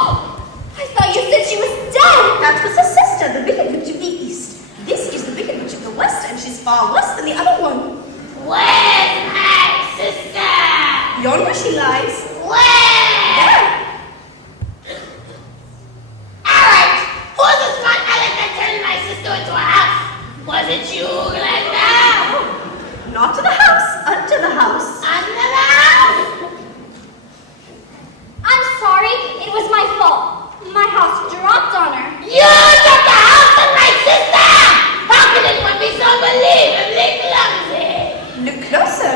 I thought you said she was dead. That was her sister, the Wicked Witch of the East. This is the Wicked Witch of the West, and she's far worse than the other one. Where's my sister? Yonder she lies. Where? There. Alright, who's the smart aleck that turned my sister into a house? Was it you, Glenda? Not to the house, under the house. Under the house? I'm sorry. It was my fault. My house dropped on her. You took the house of my sister! How can anyone be so unbelievably clumsy? Look closer.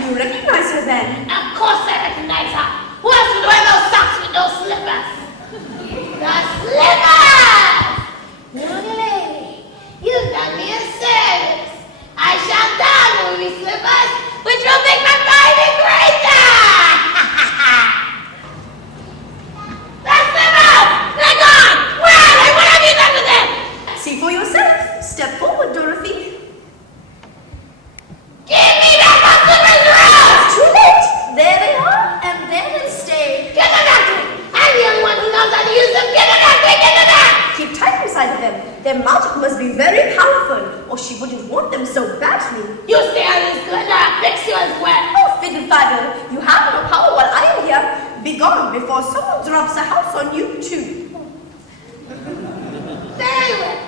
You recognize her then? Of course I recognize her. Who else would wear those socks with those slippers? The slippers! Young lady, you've done me a service. I shall don movie slippers, which will make my body greater! The slippers! They're gone! Where are they? What have you done to them? See for yourself. Step forward, Dorothy. Give me back my slippers, Rose! Too late. There they are, and there they stay. Get them back to me! I'm the only one who knows how to use them. Get them back to me! Get them back! Keep tight beside them. Their magic must be very powerful, or she wouldn't want them so badly. You stay on this Glenda, I'll fix you as well. Oh, fiddle faddle. You have no power while I am here. Be gone before someone drops a house on you, too. Very well.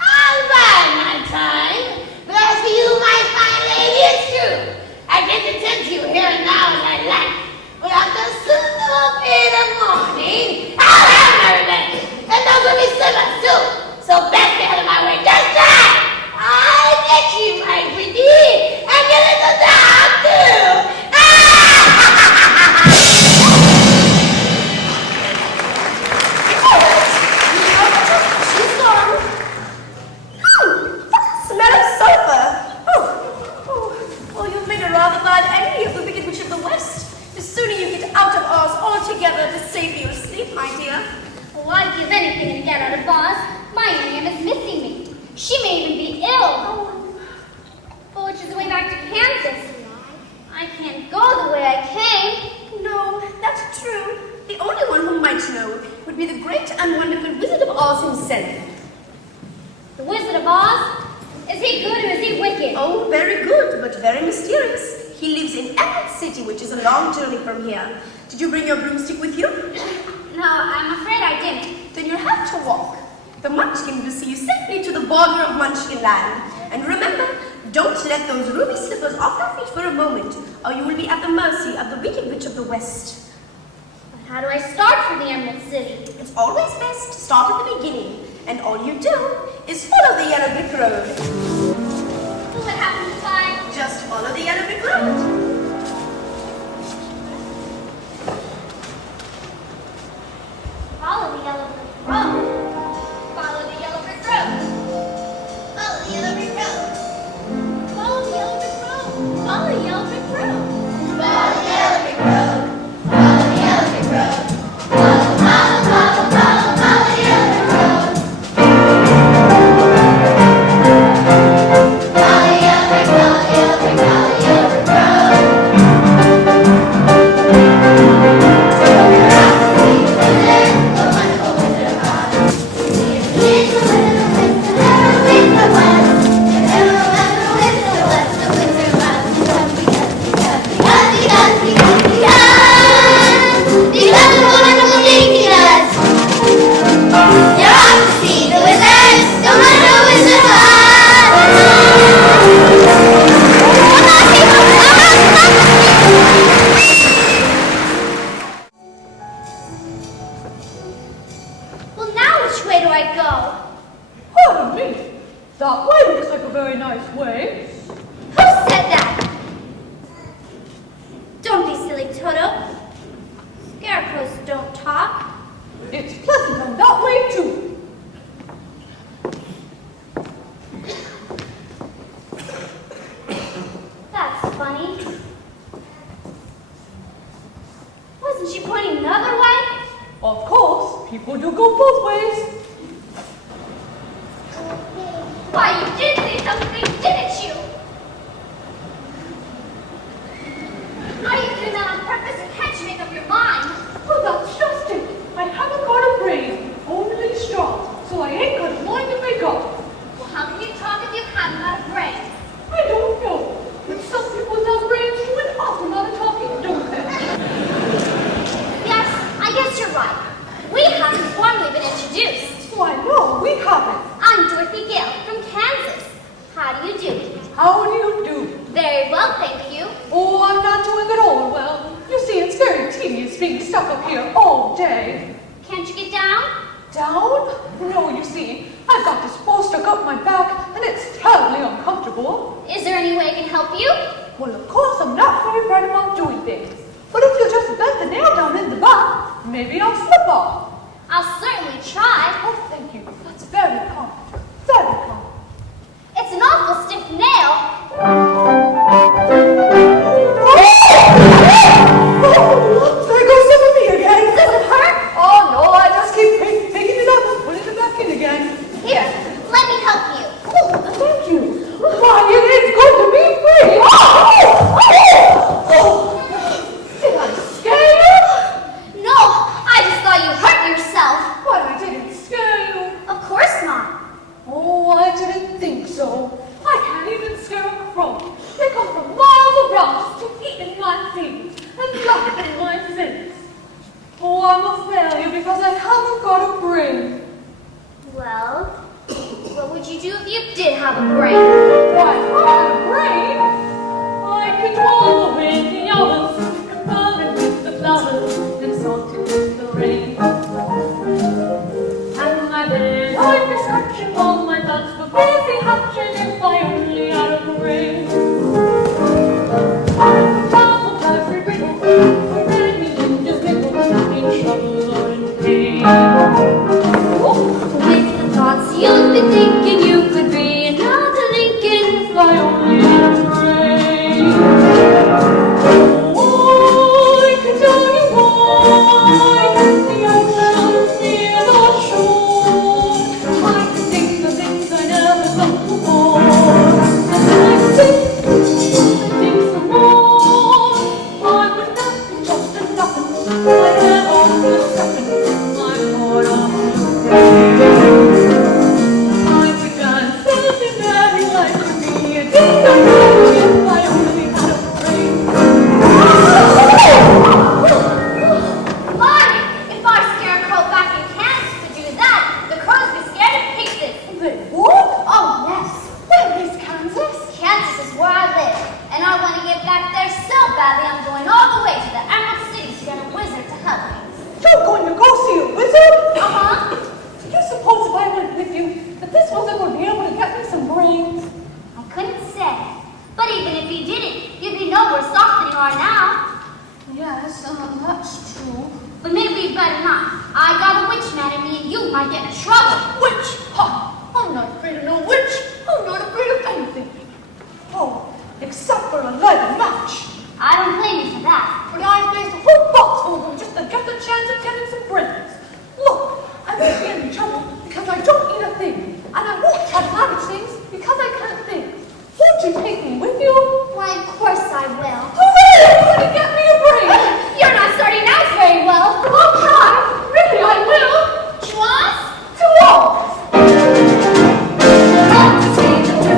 I'll bide my time. But as for you, my fine lady, it's true. I can attend to you here and now as I like. But after soon will be the morning, I'll have my revenge. And those will be slippers too. So best get out of my way. Just try. I'll get you, my pretty. And your little dog too. She's gone. That smell of sulfur. Oh, you've made a rather bad enemy of the Wicked Witch of the West. The sooner you get out of Oz altogether, the safer you'll sleep, my dear. Oh, I'd give anything to get out of Oz. My Miriam is missing me. She may even be ill. But which is the way back to Kansas? I can't go the way I came. No, that's true. The only one who might know would be the great and wonderful Wizard of Oz himself. The Wizard of Oz? Is he good or is he wicked? Oh, very good, but very mysterious. He lives in Emerald City, which is a long journey from here. Did you bring your broomstick with you? No, I'm afraid I didn't. Then you'll have to walk. The Munchkin will see you safely to the border of Munchkin Land. And remember, don't let those ruby slippers off your feet for a moment, or you will be at the mercy of the Wicked Witch of the West. But how do I start for the Emerald City? It's always best to start at the beginning, and all you do is follow the yellow brick road. What happens if I... Just follow the yellow brick road. Follow the yellow brick road. Follow the yellow brick road. Follow the yellow brick road. Follow the yellow brick road. Follow the yellow brick road. Follow the yellow brick road. Follow the yellow brick road. Follow, follow, follow, follow, follow the yellow brick road. Follow the yellow brick, follow the yellow brick, follow the yellow brick road. The wonderful Wizard of Oz. He is the Wizard of Wizard, the Wizard of West. The Wizard of West, the Wizard of Oz. Because the wonderful things he does. You're off to see the wizard, the wonderful Wizard of Well, now which way do I go? Pardon me. That way looks like a very nice way. Who said that? Don't be silly, Toto. Scarecrows don't talk. It's pleasant on that way, too. That's funny. Wasn't she pointing another way? Of course, people do go both ways. Why, you did say something, didn't you? thank you. Oh, I'm not doing at all well. You see, it's very tedious being stuck up here all day. Can't you get down? Down? No, you see, I've got this ball stuck up my back, and it's terribly uncomfortable. Is there any way I can help you? Well, of course, I'm not very bright about doing things. But if you just bend the nail down in the back, maybe I'll slip off. I'll certainly try. Oh, thank you. That's very kind. Very kind. It's an awful stiff nail. Oh, there goes some of me again. Does it hurt? Oh, no, I just keep picking it up and putting it back in again. Here, let me help you. Oh, thank you. Why, it is good to be free. Did I scare you? No, I just thought you hurt yourself. But I didn't scare you. Of course not. Oh, I didn't think so. I can't even scare a crow. They come from miles around just to eat in my feet and laugh in my face. Oh, I'm a failure because I haven't got a brain. Well, what would you do if you did have a brain? Why, if I had a brain, I could roll with the hours, run with the flowers, and salt with the rain. And my bed, I'd be scratching all my thoughts for busy hatching if I only had a brain. Solve every riddle, for any individual in trouble or in pain. With the thoughts you'd be thinking, you could be another Lincoln. If I only had a brain. Oh, I could tell you why the ocean near the shore. I could think of things I never thought before. And I could think some more. I would not be just a nothing. My head on the second, my heart on the brain. I would dance every merry life to be a dinner if I only had a brain. Marty, if our Scarecrow back in Kansas could do that, the crows would be scared to pieces. They would? Oh, yes. Where is Kansas? Kansas is where I live, and I want to get back there so badly I'm going all the way to the Emerald City to get a wizard to help me. You're going to go see a wizard? Uh-huh. Do you suppose if I went with you, that this wizard would be able to get me some brains? I couldn't say. But even if he didn't, you'd be no worse off than you are now. Yes, that's true. But maybe we'd better not. I got a witch man in me and you might get in trouble. Witch? Ha! I'm not afraid of no witch. I'm not afraid of anything. Oh, except for a lead match. I don't blame you for that. But I faced a whole box full of them just to get the chance of getting some brains. Look, I won't be in trouble because I don't eat a thing. And I won't try to manage things because I can't think. Won't you take me with you? Why, of course I will. Hooray! You're going to get me a brain! You're not starting out very well. I'll try. Really, I will. Schwanz? To walk. Let's see the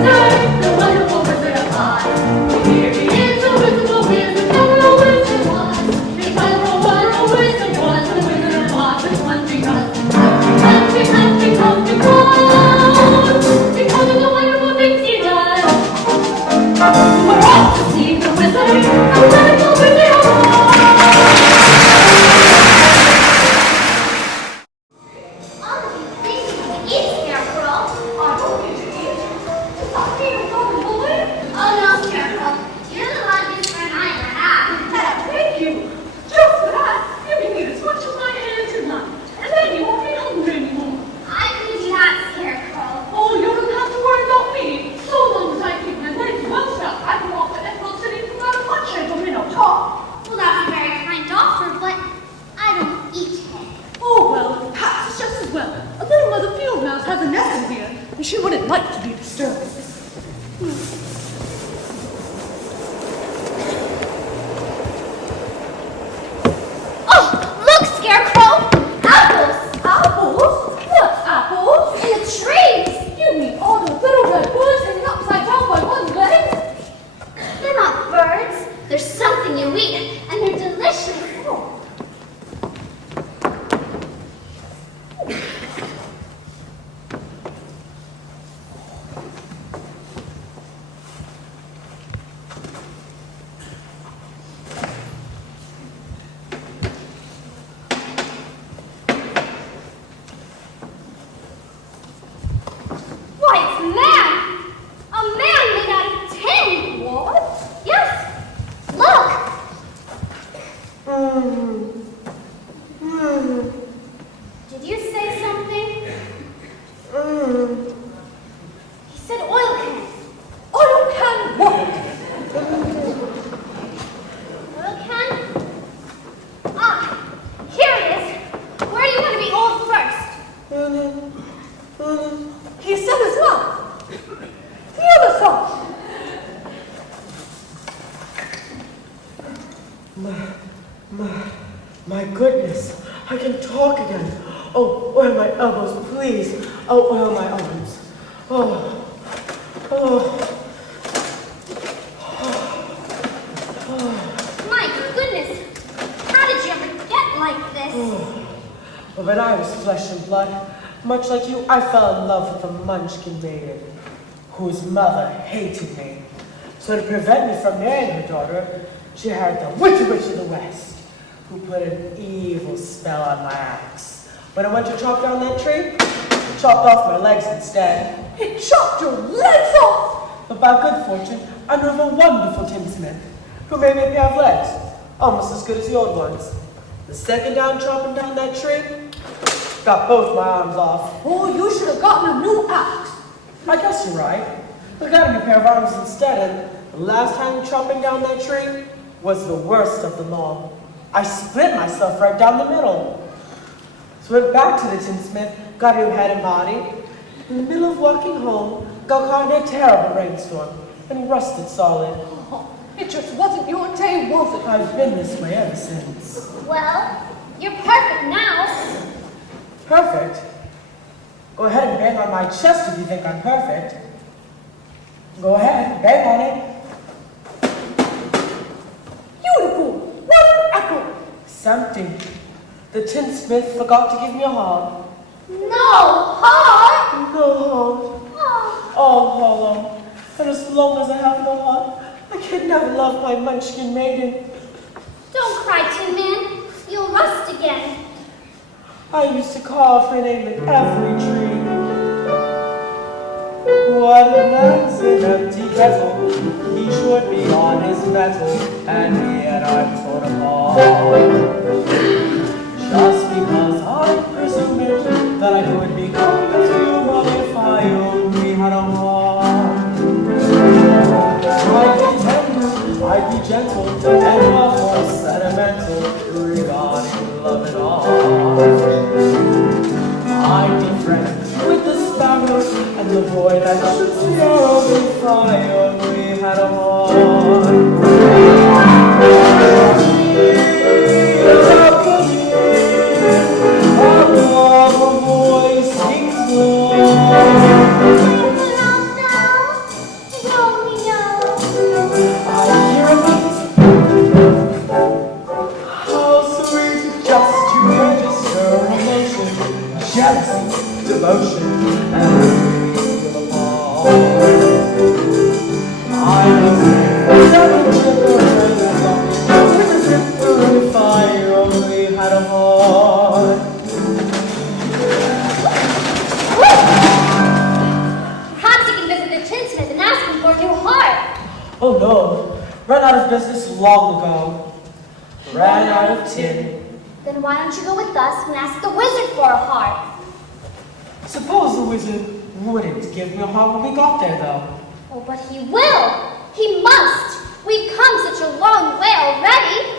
My goodness, I can talk again. Oh, oil my elbows, please. Oh, oil my arms. Oh. My goodness, how did you ever get like this? Well, when I was flesh and blood, much like you, I fell in love with the Munchkin maiden, whose mother hated me. So to prevent me from marrying her daughter, she hired the Wicked Witch of the West, who put an evil spell on my axe. When I went to chop down that tree, it chopped off my legs instead. It chopped your legs off! But by good fortune, I knew of a wonderful tinsmith, who made me a pair of legs, almost as good as the old ones. The second time chopping down that tree, got both my arms off. Oh, you should have gotten a new axe. I guess you're right. I got a new pair of arms instead, and the last time chopping down that tree was the worst of them all. I split myself right down the middle. So went back to the tinsmith, got a new head and body. In the middle of walking home, got caught in a terrible rainstorm and rusted solid. Oh, it just wasn't your day, was it? I've been this way ever since. Well, you're perfect now. Perfect? Go ahead and bang on my chest if you think I'm perfect. Go ahead, bang on it. Beautiful! What an echo! Something. The tinsmith forgot to give me a heart. No heart. No heart. Oh, All hollow. And as long as I have no heart, I can never love my Munchkin maiden. don't cry, Tin Man. You'll rust again. I used to carve her name in every tree. What a man's an empty kettle, he should be on his mettle, and yet I'm torn apart. Just because I presumed that I could become as human if I only had a heart. I'd be tender, I'd be gentle, and much more sentimental regarding love and art. I'd be friends with the sparrow and the boy that should scare me if I only had a heart. Jealousy, devotion, and feel apart. I must never children and love with a zipper if I only had a heart. Perhaps you can visit the tinsmith and ask him for a new heart. Oh no, ran out of business long ago. Ran out of tin. Then why don't you go with us and ask the wizard for a heart? Suppose the wizard wouldn't give me a heart when we got there, though. Oh, but he will. He must. We've come such a long way already.